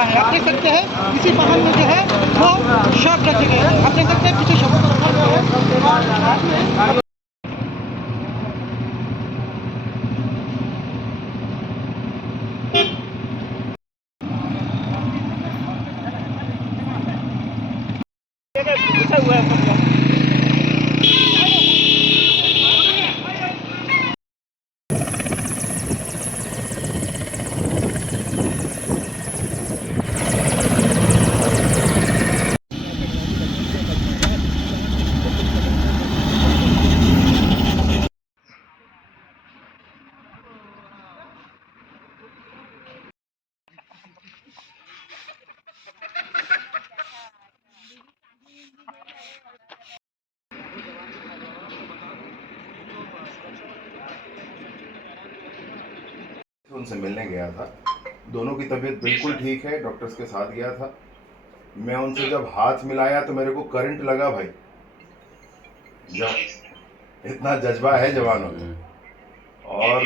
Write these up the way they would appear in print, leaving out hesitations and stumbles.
रहा है। आप देख सकते हैं इसी वाहन में जो है वो शव रखे गए हैं। आप देख सकते हैं पीछे शवों को रखा गया है। उनसे मिलने गया था। दोनों की तबीयत बिल्कुल ठीक है, डॉक्टर्स के साथ गया था। मैं उनसे जब हाथ मिलाया तो मेरे को करंट लगा भाई। जब इतना जज्बा है जवानों में, और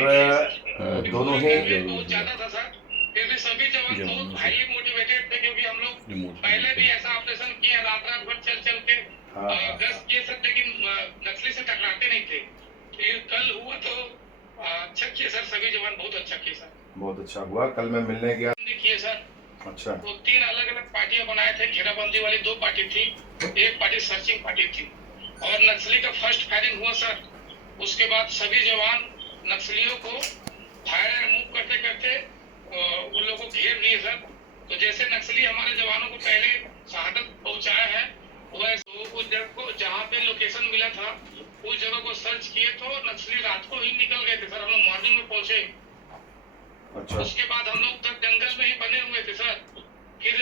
दोनों ही बहुत ज्यादा था सर। फिर भी सभी जवान बहुत हाईली मोटिवेटेड थे, क्योंकि हम लोग पहले भी ऐसा ऑपरेशन किया, रात रात भर चल चल के गश्त किए सर, लेकिन नक्सली से टकराते नहीं थे। फिर कल हुआ तो अच्छा किए सर, सभी जवान बहुत अच्छा किए सर। बहुत अच्छा हुआ। कल मैं मिलने गया। किए सर। अच्छा। तो 3 अलग अलग पार्टियां बनाए थे। घेराबंदी वाली 2 पार्टी थी, एक पार्टी सर्चिंग पार्टी थी, और नक्सली का फर्स्ट फायरिंग हुआ सर। उसके बाद सभी जवान नक्सलियों को फायर एंड मूव करते करते उन लोगों को घेर लिए सर। तो जैसे नक्सली हमारे जवानों को पहले शहादत पहुंचाया है, वैसे उस जगह को जहाँ पे लोकेशन मिला था उस जगह को सर्च किए तो नक्सली रात को ही निकल गए थे सर। हम लोग मॉर्निंग में पहुंचे। अच्छा। उसके बाद हम लोग तक जंगल में ही बने हुए थे सर। फिर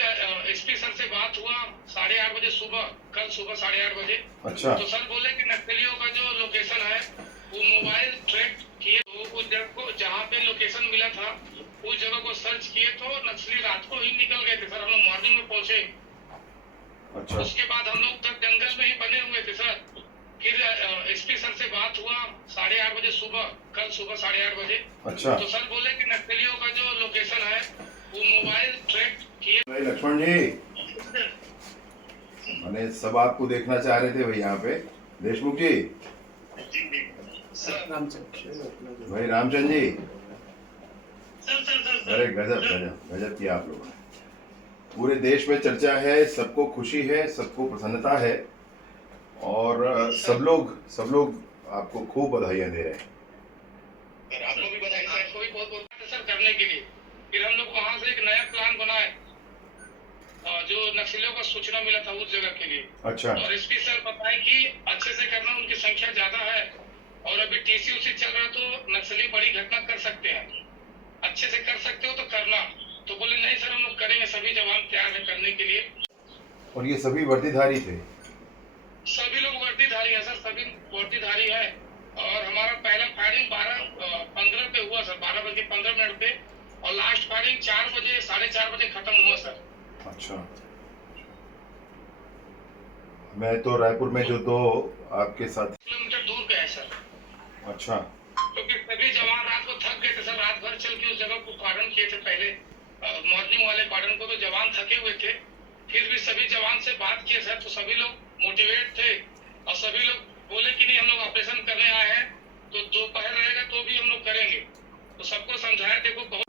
एसपी सर से बात हुआ 8:30 बजे सुबह, कल सुबह 8:30 बजे। अच्छा। तो सर बोले कि नक्सलियों का जो लोकेशन है वो मोबाइल ट्रैक किए, तो उस जगह को जहाँ पे लोकेशन मिला था उस जगह को सर्च किए तो नक्सली रात को ही निकल गए थे सर। हम लोग मॉर्निंग में पहुंचे। अच्छा। उसके बाद हम लोग तक जंगल में ही बने हुए थे सर। फिर एसपी सर से बात हुआ 8:30 बजे सुबह, कल सुबह 8:30 बजे। अच्छा। तो सर बोले कि नक्सलियों का जो लोकेशन है वो मोबाइल ट्रैक किए। भाई लक्ष्मण जी, मैंने सब आपको देखना चाह रहे थे भाई यहाँ पे। देशमुख जी, भाई रामचंद्र जी, अरे गजब गजब गजब किया आप लोगों ने। पूरे देश में चर्चा है, सबको खुशी है, सबको प्रसन्नता है, और सब लोग आपको खूब बधाइयाँ दे रहे हैं। आपको भी बधाई सर, कोई बहुत बहुत सर करने के लिए। फिर हम लोग वहाँ से एक नया प्लान बनाए, जो नक्सलियों का सूचना मिला था उस जगह के लिए। अच्छा। और एसपी सर बताए कि अच्छे से करना, उनकी संख्या ज्यादा है और अभी टीसी उसी चल रहा, तो नक्सली बड़ी घटना कर सकते हैं। अच्छे से कर सकते हो तो करना। तो बोले नहीं सर, हम लोग करेंगे, सभी जवान तैयार है करने के लिए। और ये सभी वर्दीधारी थे? सभी लोग वर्दीधारी है सर, सभी वर्दीधारी है। और हमारा पहला फायरिंग 12:15 पे हुआ सर, 12:15 पे, और लास्ट फायरिंग 4 बजे 4:30 बजे खत्म हुआ सर। अच्छा। मैं तो रायपुर में जो 2 आपके साथ किलोमीटर दूर गए सर। अच्छा। क्योंकि सभी जवान रात को थक गए थे सर, रात भर चल के उस जगह को कार्डन किए थे पहले, मॉर्निंग वाले कार्डन को, तो जवान थके हुए थे। फिर भी सभी जवान से बात किए सर, तो सभी लोग मोटिवेट थे, और सभी लोग बोले कि नहीं हम लोग ऑपरेशन करने आए हैं, तो दोपहर रहेगा तो भी हम लोग करेंगे। तो सबको समझाया, देखो बहुत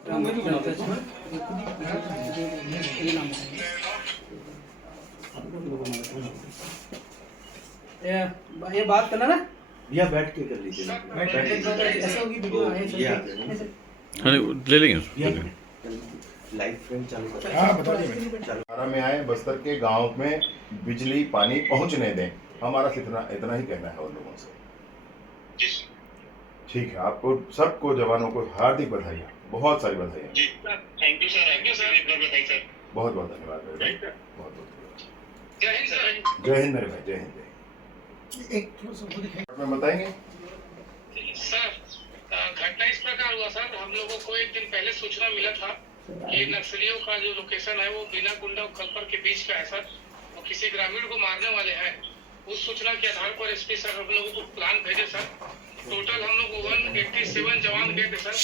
ये बात करना ना, भैया बैठ के कर लीजिए। ऐसा होगी वीडियो ले लेंगे लाइव फ्रेम चालू कर। हाँ बता दीजिए। में आए, बस्तर के गांव में बिजली पानी पहुंचने दें, हमारा इतना ही कहना है उन लोगों से। ठीक है, आपको सबको जवानों को हार्दिक बधाइयाँ, बहुत सारी बधाइयाँ। Thank you sir, thank you sir, एक बार बताइए सर। बहुत बहुत धन्यवाद मेरे भाई, बहुत बहुत जय हिंद सर। जय हिंद मेरे भाई, जय हिंद। एक थोड़ा सा में बताएंगे सर। घटना इस प्रकार हुआ सर, हम लोगों को एक दिन पहले सूचना मिला था कि नक्सलियों का जो लोकेशन है वो बिना कुंडा और खलपर के बीच का है सर, वो किसी ग्रामीण को मारने वाले हैं। उस सूचना के आधार पर एसपी सर हम लोगों को प्लान भेजे सर। टोटल हम लोग 187 जवान गए थे सर,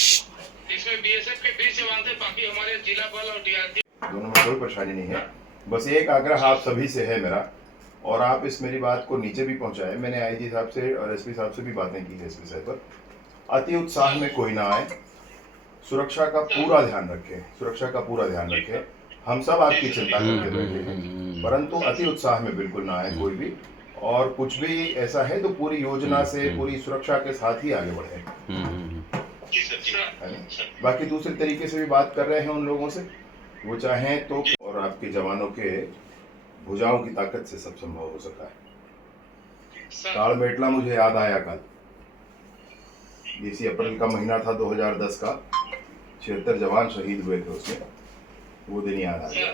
जिसमें बीएसएफ के 20 जवान थे, बाकी हमारे जिला बल और डीआरडी दोनों में कोई परेशानी नहीं है। बस एक आग्रह आप सभी से है मेरा, और आप इस मेरी बात को नीचे भी पहुंचाए। मैंने आईजी साहब से और एसपी साहब से भी बातें की है इस विषय पर। अति उत्साह में कोई ना आए, सुरक्षा का पूरा ध्यान रखें, सुरक्षा का पूरा ध्यान रखें। हम सब आपकी चिंता करके बैठे हैं, परंतु अति उत्साह में बिल्कुल ना आए कोई भी। और कुछ भी ऐसा है तो पूरी योजना से, पूरी सुरक्षा के साथ ही आगे बढ़े, है ना? बाकी दूसरे तरीके से भी बात कर रहे हैं उन लोगों से, वो चाहें तो। और आपके जवानों के भुजाओं की ताकत से सब संभव हो सका है। ताड़मेटला मुझे याद आया कल, इसी अप्रैल का महीना था 2010 का, 76 जवान शहीद हुए थे उसमें, वो दिन याद आ गया।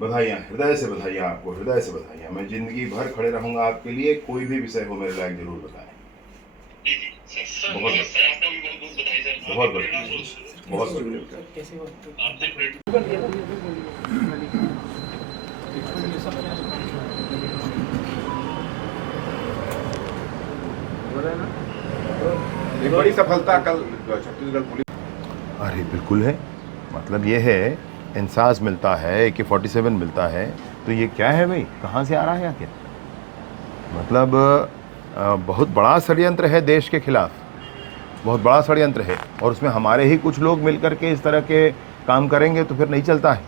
बधाइयाँ, हृदय से बधाइयाँ आपको, हृदय से बधाइयाँ। मैं जिंदगी भर खड़े रहूंगा आपके लिए, कोई भी विषय हो मेरे लायक जरूर बताएं। बहुत बहुत बहुत शुक्रिया। एक बड़ी सफलता कल छत्तीसगढ़ पुलिस। अरे बिल्कुल है, मतलब ये है एहसास मिलता है, AK-47 मिलता है, तो ये क्या है भाई, कहाँ से आ रहा है आखिर? मतलब बहुत बड़ा षड्यंत्र है देश के खिलाफ, बहुत बड़ा षड्यंत्र है, और उसमें हमारे ही कुछ लोग मिलकर के इस तरह के काम करेंगे तो फिर नहीं चलता है।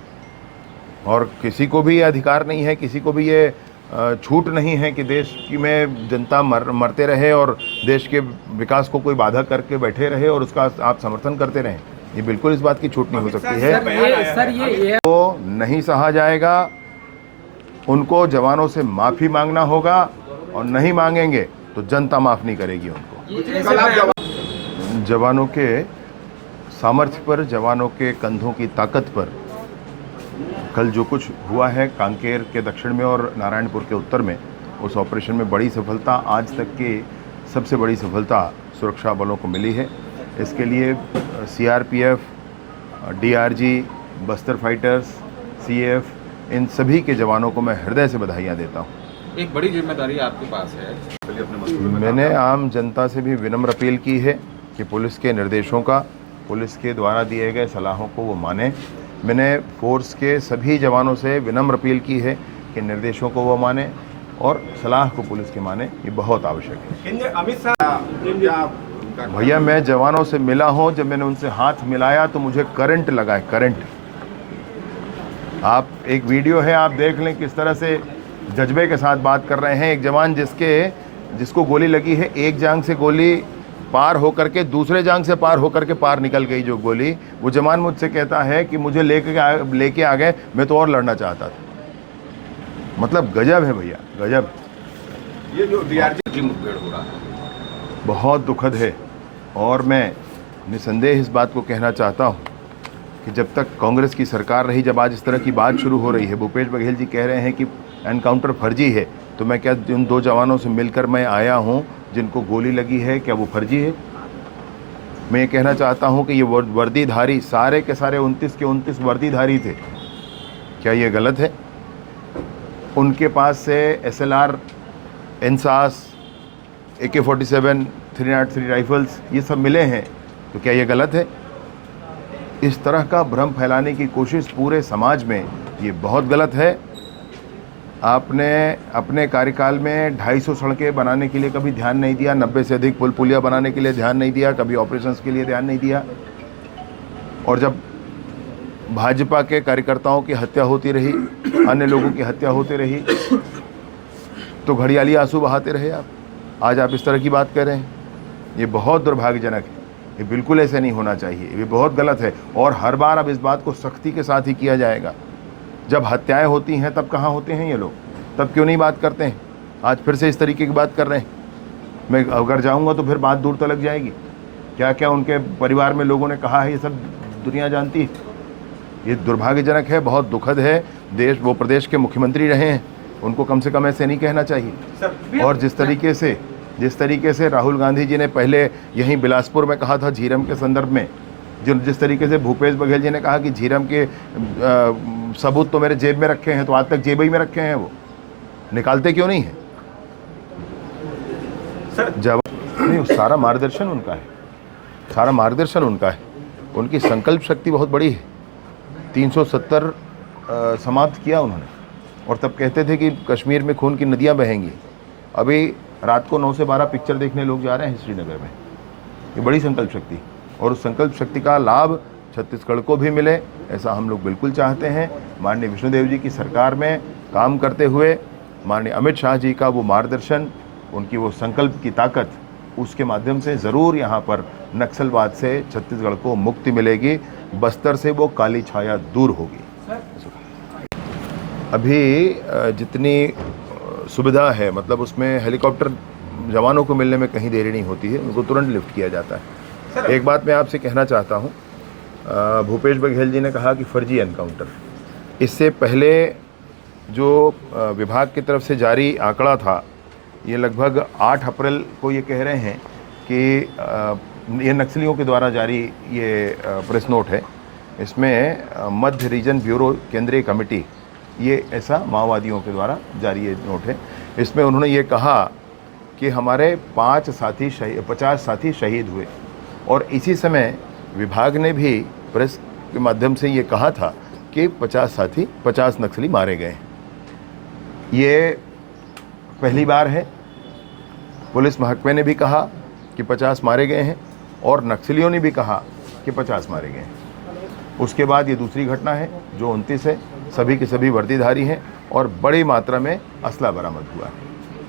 और किसी को भी ये अधिकार नहीं है, किसी को भी ये छूट नहीं है कि देश की में जनता मरते रहे और देश के विकास को कोई बाधा करके बैठे रहे और उसका आप समर्थन करते रहें। ये बिल्कुल इस बात की छूट नहीं हो सकती है। तो नहीं सहा जाएगा, उनको जवानों से माफ़ी मांगना होगा, और नहीं मांगेंगे तो जनता माफ़ नहीं करेगी उनको। जवानों के सामर्थ्य पर, जवानों के कंधों की ताकत पर कल जो कुछ हुआ है कांकेर के दक्षिण में और नारायणपुर के उत्तर में, उस ऑपरेशन में बड़ी सफलता, आज तक की सबसे बड़ी सफलता सुरक्षा बलों को मिली है। इसके लिए CRPF, DRG, Bastar fighters, CF, इन सभी के जवानों को मैं हृदय से बधाइयाँ देता हूँ। एक बड़ी जिम्मेदारी आपके पास है। मैंने आम जनता से भी विनम्र अपील की है कि पुलिस के निर्देशों का, पुलिस के द्वारा दिए गए सलाहों को वो माने। मैंने फोर्स के सभी जवानों से विनम्र अपील की है कि निर्देशों को वो माने और सलाह को पुलिस के माने, ये बहुत आवश्यक है। अमित शाह भैया, मैं जवानों से मिला हूँ, जब मैंने उनसे हाथ मिलाया तो मुझे करंट लगा है, करंट। आप एक वीडियो है, आप देख लें किस तरह से जज्बे के साथ बात कर रहे हैं। एक जवान जिसको गोली लगी है, एक जांग से गोली पार होकर के दूसरे जांग से पार होकर के पार निकल गई जो गोली, वो जवान मुझसे कहता है कि मुझे लेके आ गए, मैं तो और लड़ना चाहता था। मतलब गजब है भैया, गजब। ये जो DRG मुठभेड़ हो रहा है बहुत दुखद है, और मैं निसंदेह इस बात को कहना चाहता हूँ कि जब तक कांग्रेस की सरकार रही, जब आज इस तरह की बात शुरू हो रही है, भूपेश बघेल जी कह रहे हैं कि एनकाउंटर फर्जी है, तो मैं क्या उन दो जवानों से मिलकर मैं आया हूँ जिनको गोली लगी है, क्या वो फर्जी है? मैं ये कहना चाहता हूँ कि ये वर्दीधारी सारे के सारे 29 के 29 वर्दीधारी थे, क्या ये गलत है? उनके पास से SLR, इंसास, AK-47, 303 राइफल्स ये सब मिले हैं, तो क्या ये गलत है? इस तरह का भ्रम फैलाने की कोशिश पूरे समाज में, ये बहुत गलत है। आपने अपने कार्यकाल में 250 सड़कें बनाने के लिए कभी ध्यान नहीं दिया, 90 से अधिक पुल पुलिया बनाने के लिए ध्यान नहीं दिया, कभी ऑपरेशंस के लिए ध्यान नहीं दिया। और जब भाजपा के कार्यकर्ताओं की हत्या होती रही, अन्य लोगों की हत्या होती रही, तो घड़ियाली आंसू बहाते रहे आप। आज आप इस तरह की बात कर रहे हैं, ये बहुत दुर्भाग्यजनक है। ये बिल्कुल ऐसे नहीं होना चाहिए, ये बहुत गलत है। और हर बार अब इस बात को सख्ती के साथ ही किया जाएगा। जब हत्याएं होती हैं तब कहाँ होते हैं ये लोग, तब क्यों नहीं बात करते हैं? आज फिर से इस तरीके की बात कर रहे हैं। मैं अगर जाऊंगा तो फिर बात दूर तक लग जाएगी। क्या क्या उनके परिवार में लोगों ने कहा है, ये सब दुनिया जानती है। ये दुर्भाग्यजनक है, बहुत दुखद है। वो प्रदेश के मुख्यमंत्री रहे हैं, उनको कम से कम ऐसे नहीं कहना चाहिए। और जिस तरीके से राहुल गांधी जी ने पहले यहीं बिलासपुर में कहा था झीरम के संदर्भ में, जिस तरीके से भूपेश बघेल जी ने कहा कि झीरम के सबूत तो मेरे जेब में रखे हैं, तो आज तक जेब ही में रखे हैं, वो निकालते क्यों नहीं है? नहीं, सारा मार्गदर्शन उनका है, सारा मार्गदर्शन उनका है। उनकी संकल्प शक्ति बहुत बड़ी है, 370 समाप्त किया उन्होंने, और तब कहते थे कि कश्मीर में खून की नदियां बहेंगी। अभी रात को 9 से 12 पिक्चर देखने लोग जा रहे हैं श्रीनगर में। ये बड़ी संकल्प शक्ति, और उस संकल्प शक्ति का लाभ छत्तीसगढ़ को भी मिले, ऐसा हम लोग बिल्कुल चाहते हैं। माननीय विष्णुदेव जी की सरकार में काम करते हुए माननीय अमित शाह जी का वो मार्गदर्शन, उनकी वो संकल्प की ताकत, उसके माध्यम से ज़रूर यहाँ पर नक्सलवाद से छत्तीसगढ़ को मुक्ति मिलेगी, बस्तर से वो काली छाया दूर होगी। अभी जितनी सुविधा है, मतलब उसमें हेलीकॉप्टर जवानों को मिलने में कहीं देरी नहीं होती है, उनको तुरंत लिफ्ट किया जाता है। एक बात मैं आपसे कहना चाहता हूँ, भूपेश बघेल जी ने कहा कि फर्जी एनकाउंटर, इससे पहले जो विभाग की तरफ से जारी आंकड़ा था, ये लगभग 8 अप्रैल को ये कह रहे हैं कि ये नक्सलियों के द्वारा जारी ये प्रेस नोट है, इसमें मध्य रीजन ब्यूरो केंद्रीय कमेटी, ये ऐसा माओवादियों के द्वारा जारी ये नोट है। इसमें उन्होंने ये कहा कि हमारे 50 साथी शहीद हुए, और इसी समय विभाग ने भी प्रेस के माध्यम से ये कहा था कि 50 नक्सली मारे गए। ये पहली बार है। पुलिस महकमे ने भी कहा कि 50 मारे गए हैं, और नक्सलियों ने भी कहा कि 50 मारे गए हैं। उसके बाद ये दूसरी घटना है जो 29 है, सभी के सभी वर्दीधारी हैं और बड़ी मात्रा में असला बरामद हुआ है।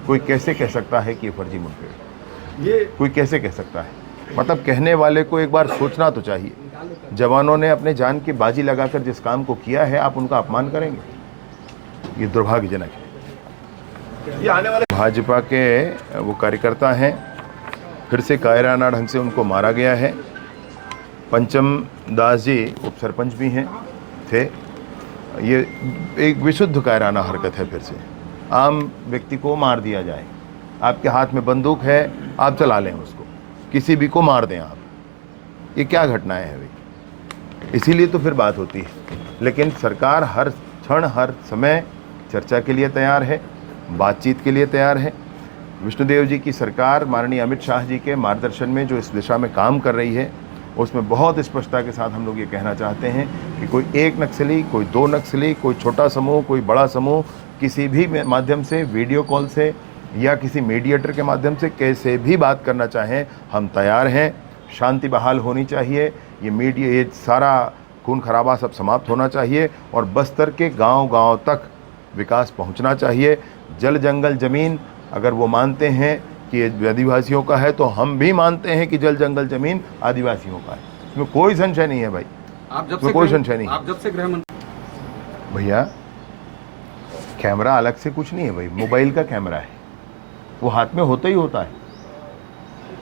कोई कैसे कह सकता है कि ये फर्जी मुठभेड़, ये कोई कैसे कह सकता है? मतलब कहने वाले को एक बार सोचना तो चाहिए। जवानों ने अपने जान की बाजी लगाकर जिस काम को किया है, आप उनका अपमान करेंगे, ये दुर्भाग्यजनक है। ये आने वाले भाजपा के वो कार्यकर्ता हैं, फिर से कायराना ढंग से उनको मारा गया है। पंचम दास जी उप सरपंच भी हैं थे। ये एक विशुद्ध कायराना हरकत है। फिर से आम व्यक्ति को मार दिया जाए, आपके हाथ में बंदूक है, आप चला लें उसको, किसी भी को मार दें आप, ये क्या घटनाएं हैं भाई? इसीलिए तो फिर बात होती है। लेकिन सरकार हर क्षण हर समय चर्चा के लिए तैयार है, बातचीत के लिए तैयार है। विष्णुदेव जी की सरकार माननीय अमित शाह जी के मार्गदर्शन में जो इस दिशा में काम कर रही है, उसमें बहुत स्पष्टता के साथ हम लोग ये कहना चाहते हैं कि कोई एक नक्सली, कोई 2 नक्सली, कोई छोटा समूह, कोई बड़ा समूह, किसी भी माध्यम से, वीडियो कॉल से या किसी मीडिएटर के माध्यम से कैसे भी बात करना चाहें, हम तैयार हैं। शांति बहाल होनी चाहिए, ये सारा खून खराबा सब समाप्त होना चाहिए, और बस्तर के गांव-गांव तक विकास पहुंचना चाहिए। जल जंगल ज़मीन अगर वो मानते हैं कि ये आदिवासियों का है, तो हम भी मानते हैं कि जल जंगल ज़मीन आदिवासियों का है। इसमें कोई संशय नहीं है भाई, इसमें कोई संशय नहीं। आप जब से गृह मंत्री भैया, कैमरा अलग से कुछ नहीं है भाई, मोबाइल का कैमरा है, वो हाथ में होता ही होता है।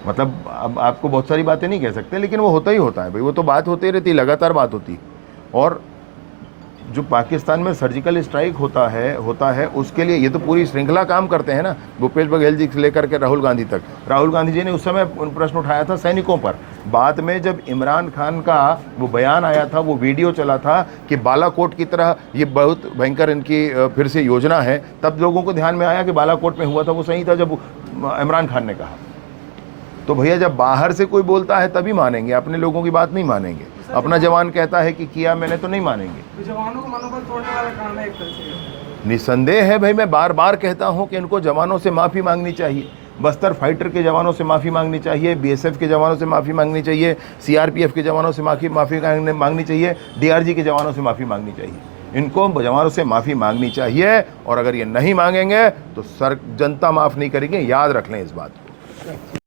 मतलब अब आपको बहुत सारी बातें नहीं कह सकते, लेकिन वो होता ही होता है भाई, वो तो बात होती रहती है, लगातार बात होती है। और जो पाकिस्तान में सर्जिकल स्ट्राइक होता है उसके लिए ये तो पूरी श्रृंखला काम करते हैं ना, भूपेश बघेल जी से लेकर के राहुल गांधी तक। राहुल गांधी जी ने उस समय प्रश्न उठाया था सैनिकों पर। बाद में जब इमरान खान का वो बयान आया था, वो वीडियो चला था कि बालाकोट की तरह ये बहुत भयंकर इनकी फिर से योजना है, तब लोगों को ध्यान में आया कि बालाकोट में हुआ था वो सही था जब इमरान खान ने कहा। तो भैया, जब बाहर से कोई बोलता है तभी मानेंगे, अपने लोगों की बात नहीं मानेंगे। अपना जवान कहता है कि किया मैंने, तो नहीं मानेंगे। जवानों को मनोबल तोड़ने वाला काम है एक तरह से। निसंदेह है भाई, मैं बार बार कहता हूं कि इनको जवानों से माफ़ी मांगनी चाहिए। बस्तर फाइटर के जवानों से माफ़ी मांगनी चाहिए, बीएसएफ के जवानों से माफ़ी मांगनी चाहिए, सीआरपीएफ के जवानों से माफ़ी मांगनी चाहिए, डीआरजी के जवानों से माफ़ी मांगनी चाहिए। इनको जवानों से माफ़ी मांगनी चाहिए, और अगर ये नहीं मांगेंगे तो जनता माफ़ नहीं करेगी, याद रख लें इस बात को।